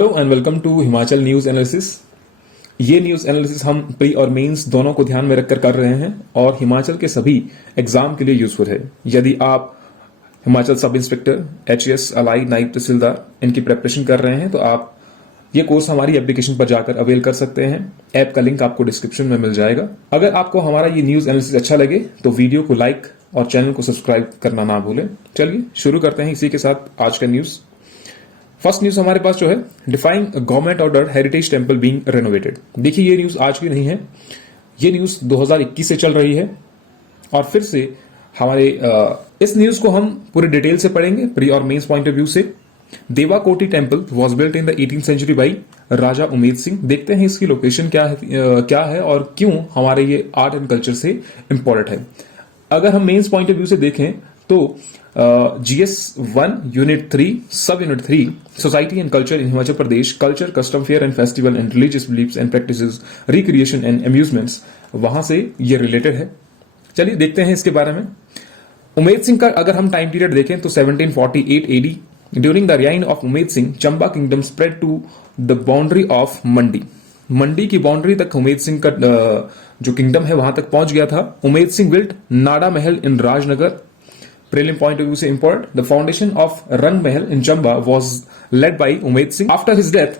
Hello and welcome to Himachal news analysis. ये news analysis हम pre और मेंस दोनों को ध्यान में रखकर कर रहे हैं और हिमाचल के सभी एग्जाम के लिए यूजफुल है। यदि आप Himachal sub inspector, HAS, Alai, नायब तहसीलदार इनकी प्रेपरेशन कर रहे हैं तो आप ये कोर्स हमारी एप्लीकेशन पर जाकर अवेल कर सकते हैं। ऐप का लिंक आपको डिस्क्रिप्शन में मिल जाएगा। अगर आपको हमारा ये न्यूज एनालिसिस अच्छा लगे तो वीडियो को लाइक और चैनल को सब्सक्राइब करना ना भूलें। चलिए शुरू करते हैं इसी के साथ आज का न्यूज। फर्स्ट न्यूज हमारे पास जो है, defying government order heritage temple being renovated. देखिए ये न्यूज आज की नहीं है, ये न्यूज 2021 से चल रही है और फिर से हमारे इस न्यूज को हम पूरे डिटेल से पढ़ेंगे प्री और मेंस पॉइंट ऑफ व्यू से। Devakoti temple was built in the 18th century by Raja Umed Singh. देखते हैं इसकी लोकेशन क्या है और क्यों हमारे ये आर्ट एंड कल्चर से इंपॉर्टेंट है। अगर हम मेंस पॉइंट ऑफ व्यू से देखें तो GS 1 unit 3 sub unit 3 society and culture in Himachal Pradesh, culture, custom, fair and festival and religious beliefs and practices, recreation and amusements, वहां से ये रिलेटेड है। चलिए देखते हैं इसके बारे में। उमेद सिंह का अगर हम टाइम पीरियड देखें तो 1748 AD, during the reign of Umed Singh Chamba kingdom spread to the boundary of Mandi. Mandi की बाउंड्री तक उमेद सिंह का जो किंगडम है वहां तक पहुंच गया था। उमेद सिंह बिल्ट नाड़ा महल इन Rajnagar. Prelim point of view से important, the foundation of Rang Mahal in Chamba was led by Umaid Singh. After his death,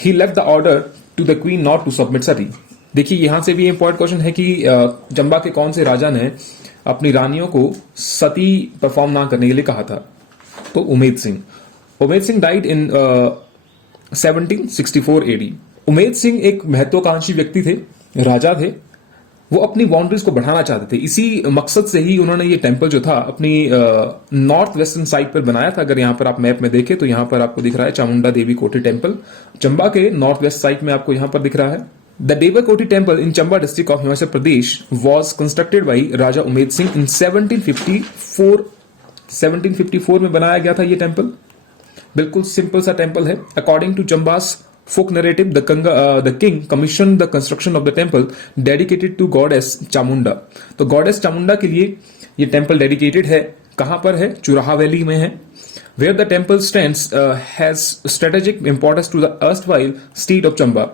he left the order to the queen not to submit sati. देखिए यहां से भी important question है कि चंबा के कौन से राजा ने अपनी रानियों को सती परफॉर्म ना करने के लिए कहा था, तो Umed Singh. Umed Singh died in 1764 AD। Umed Singh एक महत्वाकांक्षी व्यक्ति थे, राजा थे। वो अपनी बाउंड्रीज को बढ़ाना चाहते थे। इसी मकसद से ही उन्होंने ये टेंपल जो था अपनी नॉर्थ वेस्टर्न साइड पर बनाया था। अगर यहाँ पर आप मैप में देखें तो यहाँ पर आपको दिख रहा है चामुंडा देवी कोठी टेंपल, चंबा के नॉर्थ वेस्ट साइड में आपको यहाँ पर दिख रहा है। The Devakoti temple in Chamba district of Himachal Pradesh was constructed by Raja Umed Singh in 1754 में बनाया गया था ये टेंपल। बिल्कुल सिंपल सा टेंपल है। According to Chamba's folk narrative, the king commissioned the construction of the temple dedicated to goddess Chamunda। तो goddess Chamunda के लिए ये temple dedicated है। कहां पर है? चुराहा वैली में है। Where the temple stands has strategic importance to the erstwhile state of Chamba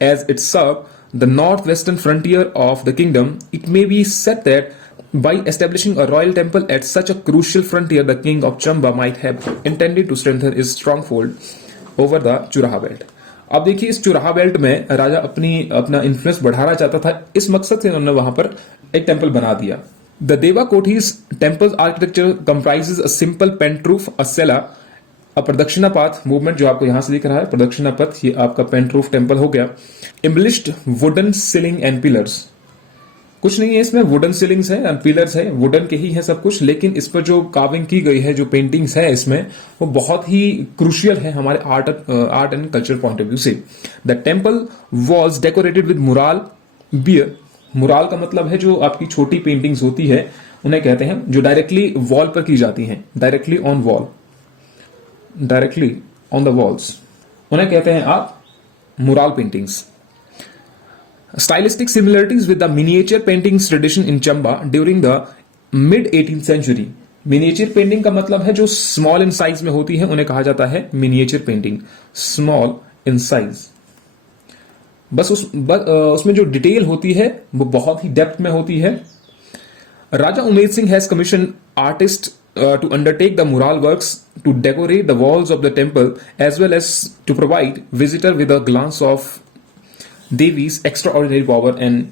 as it served the northwestern frontier of the kingdom. It may be said that by establishing a royal temple at such a crucial frontier, the king of Chamba might have intended to strengthen his stronghold over the Churaha belt। अब देखिए इस चुराहा belt में राजा अपना influence बढ़ाना चाहता था। इस मकसद से उन्होंने वहां पर एक टेंपल बना दिया। The Devakoti's temple architecture comprises a simple pent roof, a cella, a pradakshina path movement जो आपको यहां से दिख रहा है, प्रदक्षिणा पथ, ये आपका पेंट रूफ टेंपल हो गया। एम्बलिश्ड वुडन सीलिंग एंड पिलर्स, कुछ नहीं है इसमें, वुडन सीलिंग्स है, पिलर्स है, वुडन के ही है सब कुछ, लेकिन इस पर जो कार्विंग की गई है, जो पेंटिंग्स है इसमें, वो बहुत ही क्रूशियल है हमारे art and culture point of view से। The temple was decorated with mural bear. Mural का मतलब है जो आपकी छोटी पेंटिंग्स होती है उन्हें कहते हैं, जो डायरेक्टली वॉल पर की जाती हैं, directly on wall, directly on the walls, उन्हें कहते हैं आप mural paintings. Stylistic similarities with the miniature paintings tradition in Chamba during the mid 18th century। Miniature painting का मतलब है जो small in size में होती है उन्हें कहा जाता है miniature painting, small in size। बस उसमें जो डिटेल होती है वो बहुत ही डेप्थ में होती है। Raja Umed Singh has commission artist to undertake the mural works to decorate the walls of the temple as well as to provide visitor with a glance of Devi's extraordinary power and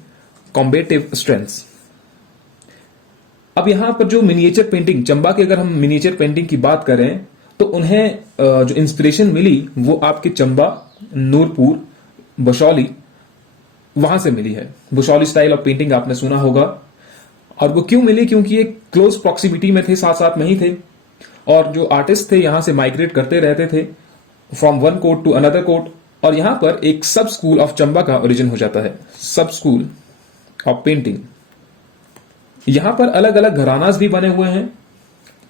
combative strengths. अब यहां पर जो miniature painting, Chamba की अगर हम miniature painting की बात करें तो उन्हें जो इंस्पिरेशन मिली वो आपके चंबा, नूरपुर, बशौली, वहां से मिली है। बशौली स्टाइल ऑफ पेंटिंग आपने सुना होगा। और वो क्यों मिली? क्योंकि ये क्लोज प्रॉक्सिमिटी में थे, साथ साथ में ही थे, और जो आर्टिस्ट थे यहां से माइग्रेट करते रहते थे from one court to another court. और यहां पर एक सब स्कूल ऑफ चंबा का ओरिजिन हो जाता है, सब स्कूल ऑफ पेंटिंग। यहां पर अलग अलग घरानास भी बने हुए हैं,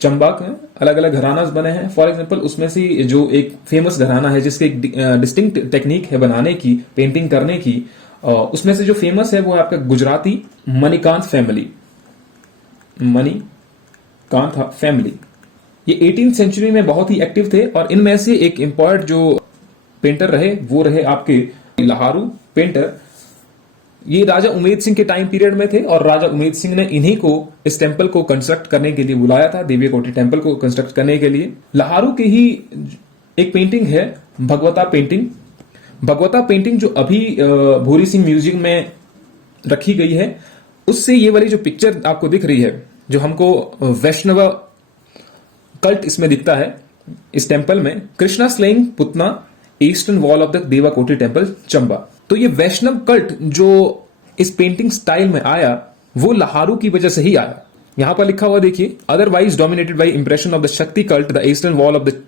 चंबा के अलग अलग घरानास बने हैं। फॉर एग्जांपल उसमें से जो एक फेमस घराना है जिसकी एक डिस्टिंक्ट टेक्निक है बनाने की, पेंटिंग करने की, उसमें से जो फेमस है वो है आपका गुजराती मणिकांत फैमिली, मणिकांत फैमिली। ये 18th सेंचुरी में बहुत ही एक्टिव थे और इनमें से एक इंपॉर्टेंट जो पेंटर रहे वो रहे आपके लहारू पेंटर। ये राजा उमेद सिंह के टाइम पीरियड में थे और राजा उमेद सिंह ने इन्हीं को इस टेंपल को कंस्ट्रक्ट करने के लिए बुलाया था, देवी कोठी टेंपल को कंस्ट्रक्ट करने के लिए। लहारू की ही एक पेंटिंग है भगवता पेंटिंग। भगवता पेंटिंग जो अभी भूरी सिंह म्यूजियम में रखी गई है, उससे ये वाली जो पिक्चर आपको दिख रही है, जो हमको वैष्णव कल्ट इसमें दिखता है इस टेंपल में, Krishna slaying Putana eastern wall of the देवा कोठी टेंपल चंबा। तो ये वैष्णव कल्ट जो इस पेंटिंग स्टाइल में आया वो लहारू की वजह से ही आया। यहां पर लिखा हुआ देखिए, otherwise dominated by impression of the Shakti cult the eastern wall of the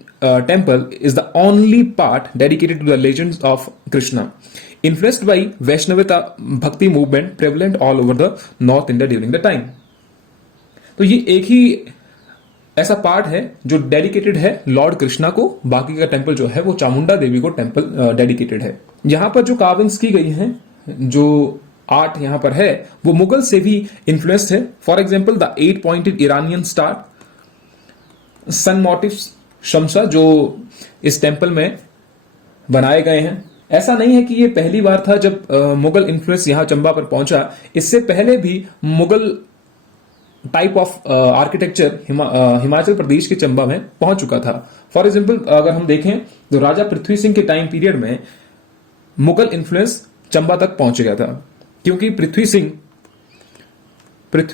temple is the only part dedicated to the legends of Krishna, influenced by Vaishnavata bhakti movement prevalent all over the north India during the time. तो ये एक ही ऐसा part है जो dedicated है Lord Krishna को, बाकी का टेंपल जो है वो चामुंडा देवी को टेंपल डेडिकेटेड है। यहां पर जो कार्विंग्स की गई हैं, जो आर्ट यहां पर है, वो मुगल से भी इन्फ्लुएंस्ड है। For example the 8 pointed Iranian star, sun motifs, शमशा जो इस टेंपल में बनाए गए हैं। ऐसा नहीं है कि ये पहली बार था जब मुगल इन्फ्लुएंस यहां चंबा पर पहुंचा, इससे पहले भी Mughal type of architecture Himachal Pradesh के चंबा में पहुंच चुका था। फॉर एग्जाम्पल अगर हम देखें तो राजा पृथ्वी सिंह के टाइम पीरियड में मुगल इन्फ्लुएंस चंबा तक पहुंच गया था, क्योंकि पृथ्वी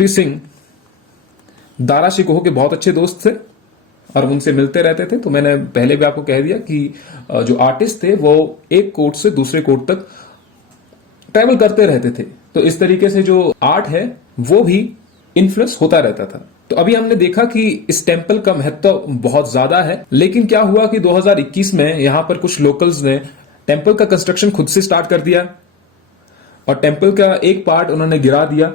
सिंह दारा शिकोह के बहुत अच्छे दोस्त थे और उनसे मिलते रहते थे। तो मैंने पहले भी आपको कह दिया कि जो आर्टिस्ट थे वो एक कोर्ट से दूसरे कोर्ट तक ट्रैवल करते रहते थे। तो इस तरीके से जो आर्ट है वो भी इन्फ्लुएंस होता रहता था। तो अभी हमने देखा कि इस टेंपल का महत्व बहुत ज्यादा है, लेकिन क्या हुआ कि 2021 में यहां पर कुछ लोकल्स ने टेंपल का कंस्ट्रक्शन खुद से स्टार्ट कर दिया और टेंपल का एक पार्ट उन्होंने गिरा दिया।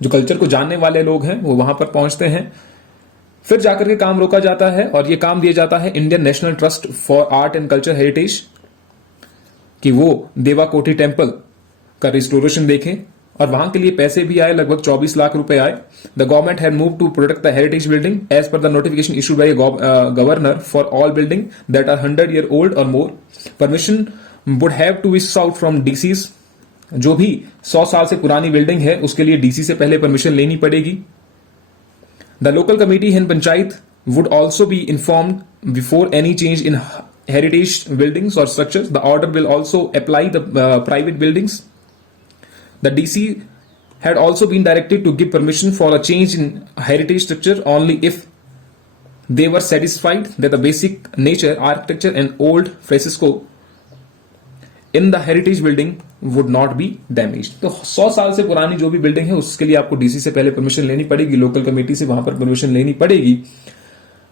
जो कल्चर को जानने वाले लोग हैं वो वहां पर पहुंचते हैं, फिर जाकर के काम रोका जाता है और ये काम दिया जाता है Indian national trust for art and culture heritage कि वो देवा कोठी टेंपल का रिस्टोरेशन देखें, और वहां के लिए पैसे भी आए, लगभग 24 लाख रुपए आए। The government had move to protect the heritage building as per the notification issued by governor for all building that are 100 year old और more. Permission would have to be sought from DCs. जो भी 100 साल से पुरानी building है उसके लिए DC से पहले परमिशन लेनी पड़ेगी। The local committee and panchayat would also be informed before any change in heritage buildings और structures. The order will also apply the private buildings. The DC had also been directed to give permission for a change in heritage structure only if they were satisfied that the basic nature, architecture and old fresco in the heritage building would not be damaged. तो 100 साल से पुरानी जो भी building है उसके लिए आपको डीसी से पहले परमिशन लेनी पड़ेगी, लोकल कमेटी से वहां पर परमिशन लेनी पड़ेगी।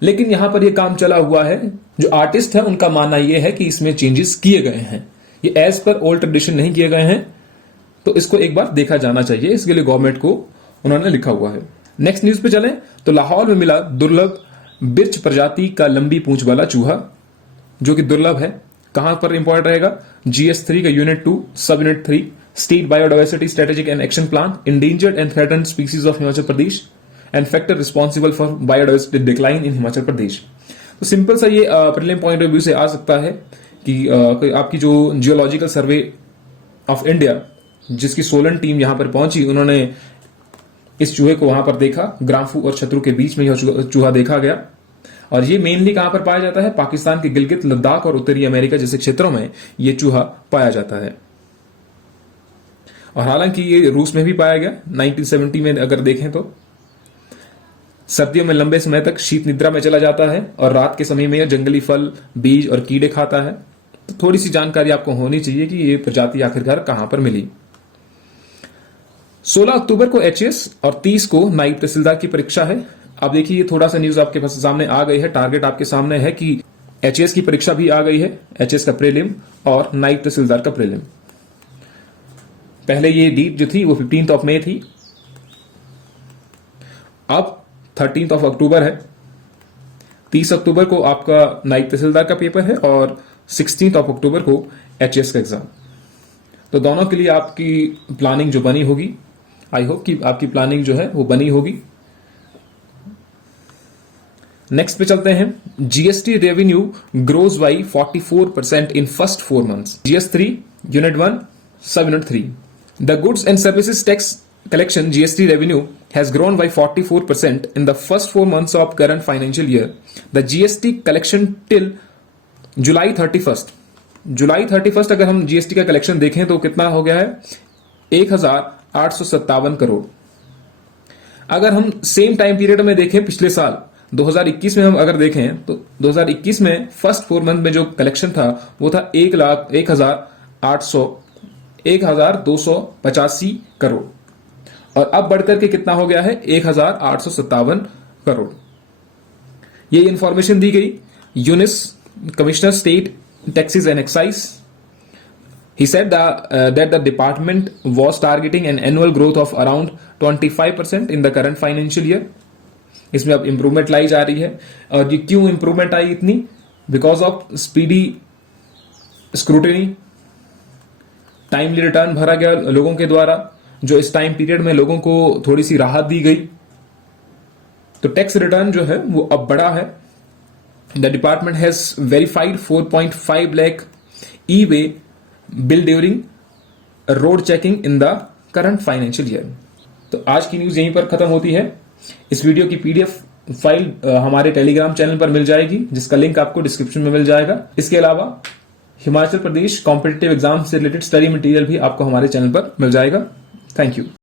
लेकिन यहां पर यह काम चला हुआ है। जो आर्टिस्ट है उनका मानना यह है कि इसमें चेंजेस किए गए हैं, ये एज पर ओल्ड ट्रेडिशन नहीं किए गए हैं, तो इसको एक बार देखा जाना चाहिए। इसके लिए गवर्नमेंट को उन्होंने लिखा हुआ है। नेक्स्ट न्यूज पे चलें तो लाहौर में मिला दुर्लभ बिर्च प्रजाति का लंबी पूंछ वाला चूहा, जो कि दुर्लभ है। कहां पर इंपॉर्टेंट रहेगा? GS3 का unit 2 sub unit 3 state biodiversity strategic and action plan, endangered and threatened species of Himachal Pradesh and factor responsible for biodiversity decline in Himachal Pradesh. तो सिंपल सा ये प्रीलिम पॉइंट ऑफ व्यू से आ सकता है कि आपकी जो जियोलॉजिकल सर्वे ऑफ इंडिया जिसकी सोलन टीम यहां पर पहुंची, उन्होंने इस चूहे को वहां पर देखा। ग्राम्फू और शत्रु के बीच में यह चूहा देखा गया और ये मेनली कहां पर पाया जाता है? पाकिस्तान के गिलगित, लद्दाख और उत्तरी अमेरिका जैसे क्षेत्रों में ये चूहा पाया जाता है। और हालांकि ये रूस में भी पाया गया 1970 में। अगर देखें तो सर्दियों में लंबे समय तक शीत निद्रा में चला जाता है और रात के समय में यह जंगली फल, बीज और कीड़े खाता है। तो थोड़ी सी जानकारी आपको होनी चाहिए कि ये प्रजाति आखिरकार कहां पर मिली। 16 अक्टूबर को HAS और 30 को नायब तहसीलदार की परीक्षा है। अब देखिए थोड़ा सा न्यूज आपके पास सामने आ गई है, टारगेट आपके सामने है कि HAS की परीक्षा भी आ गई है, HAS का प्रीलिम और नायब तहसीलदार का प्रीलिम। पहले ये डेट जो थी वो 15 मई थी, अब 13 अक्टूबर है। 30 अक्टूबर को आपका नायब तहसीलदार का पेपर है और 16 अक्टूबर को HAS का एग्जाम। तो दोनों के लिए आपकी प्लानिंग जो बनी होगी, आई होप कि आपकी प्लानिंग जो है वो बनी होगी। नेक्स्ट पे चलते हैं। GST revenue grows by 44% in first 4 months. GS3, Unit 1, Sub-Unit 3. The goods and services tax collection GST revenue has grown by 44% in the first 4 months of current financial year. The GST collection till July 31st. July 31st अगर हम GST का collection देखें तो कितना हो गया है? 1857 करोड़। अगर हम सेम टाइम पीरियड में देखें पिछले साल 2021 में हम अगर देखें तो 2021 में फर्स्ट 4 मंथ में जो कलेक्शन था वो था 1,0285 करोड़ और अब बढ़कर के कितना हो गया है? 1857 करोड़। ये इंफॉर्मेशन दी गई यूनिस commissioner state taxes and excise. He said that the department was targeting an annual growth of around 25% in the current financial year. इसमें अब इंप्रूवमेंट लाई जा रही है और ये क्यों इंप्रूवमेंट आई इतनी? Because of speedy scrutiny, timely return भरा गया लोगों के द्वारा, जो इस टाइम पीरियड में लोगों को थोड़ी सी राहत दी गई, तो टैक्स रिटर्न जो है वो अब बड़ा है। The department has verified 4.5 lakh e-way bill during road checking in the current financial year. तो आज की न्यूज यहीं पर खत्म होती है। इस वीडियो की PDF फाइल हमारे टेलीग्राम चैनल पर मिल जाएगी, जिसका लिंक आपको डिस्क्रिप्शन में मिल जाएगा। इसके अलावा हिमाचल प्रदेश कॉम्पिटिटिव एग्जाम से रिलेटेड स्टडी मटेरियल भी आपको हमारे चैनल पर मिल जाएगा। Thank you.